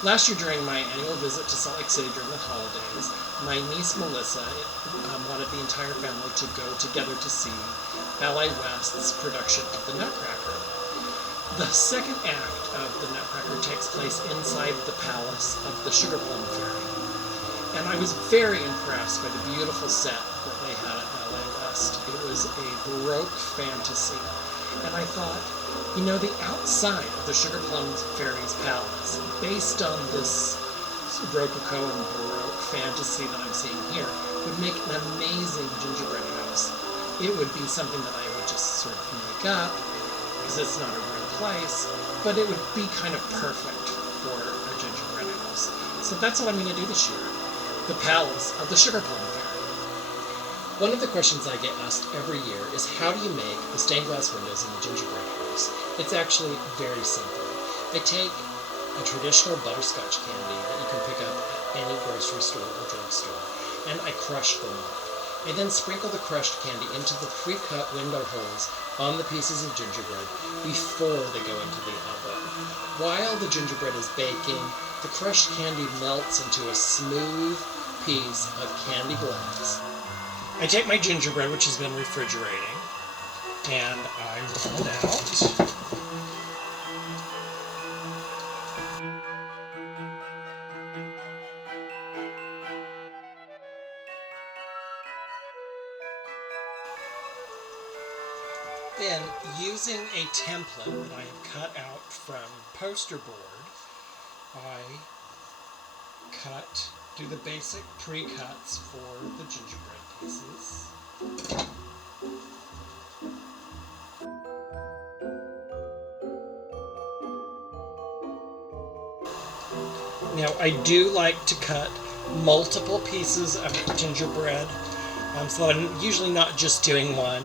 Last year during my annual visit to Salt Lake City during the holidays, my niece Melissa wanted the entire family to go together to see Ballet West's production of the Nutcracker. The second act of the Nutcracker takes place inside the palace of the Sugarplum Fairy. And I was very impressed by the beautiful set that they had at Ballet West. It was a Baroque fantasy. And I thought, you know, the outside of the Sugarplum Fairy's palace, based on this Rococo and Baroque fantasy that I'm seeing here, would make an amazing gingerbread house. It would be something that I would just sort of make up, because it's not a real place, but it would be kind of perfect for a gingerbread house. So that's what I'm going to do this year. The Palace of the Sugarplum Fairy. One of the questions I get asked every year is, how do you make the stained glass windows in the gingerbread house? It's actually very simple. I take a traditional butterscotch candy that you can pick up at any grocery store or drugstore, and I crush them up. I then sprinkle the crushed candy into the pre-cut window holes on the pieces of gingerbread before they go into the oven. While the gingerbread is baking, the crushed candy melts into a smooth piece of candy glass. I take my gingerbread, which has been refrigerating, and I roll it out. Then, using a template that I have cut out from poster board, I do the basic pre-cuts for the gingerbread pieces. Now, I do like to cut multiple pieces of gingerbread, so that I'm usually not just doing one.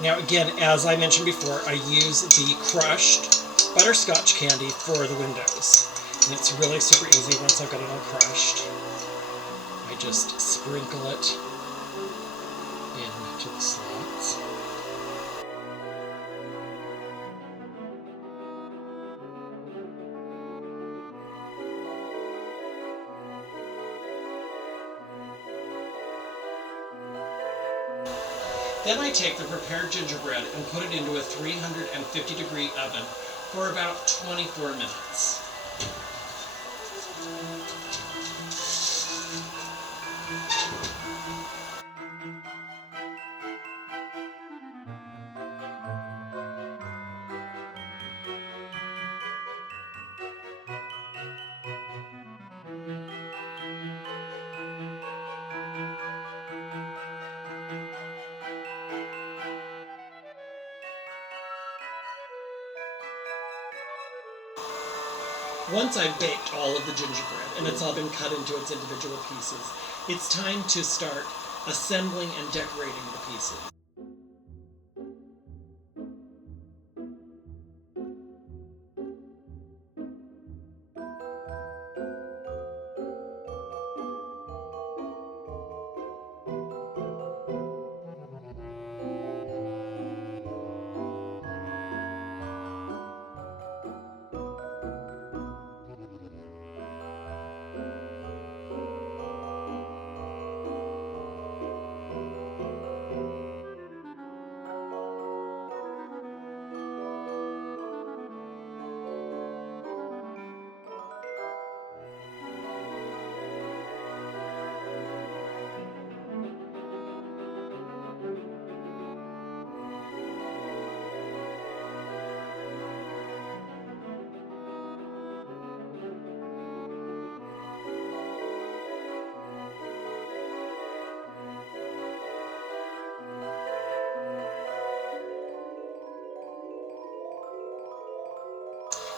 Now again, as I mentioned before, I use the crushed butterscotch candy for the windows. And it's really super easy once I've got it all crushed. I just sprinkle it into the slots. Then I take the prepared gingerbread and put it into a 350-degree oven for about 24 minutes. Once I've baked all of the gingerbread and it's all been cut into its individual pieces, it's time to start assembling and decorating the pieces.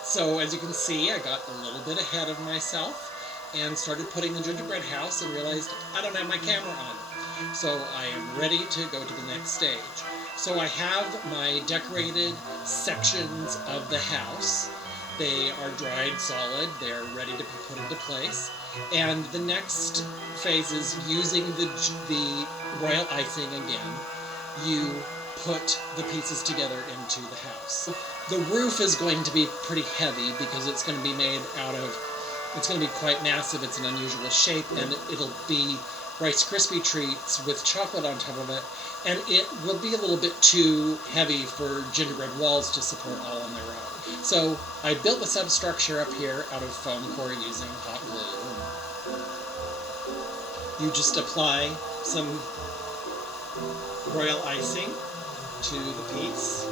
So as you can see, I got a little bit ahead of myself and started putting the gingerbread house and realized I don't have my camera on. So I am ready to go to the next stage. So I have my decorated sections of the house, They are dried solid. They're ready to be put into place. And the next phase is using the royal icing again. You put the pieces together into the house. The roof is going to be pretty heavy because it's going to be made out of, it's going to be quite massive. It's an unusual shape, and it'll be Rice Krispie treats with chocolate on top of it, and it will be a little bit too heavy for gingerbread walls to support all on their own. So I built the substructure up here out of foam core using hot glue. You just apply some royal icing to the piece.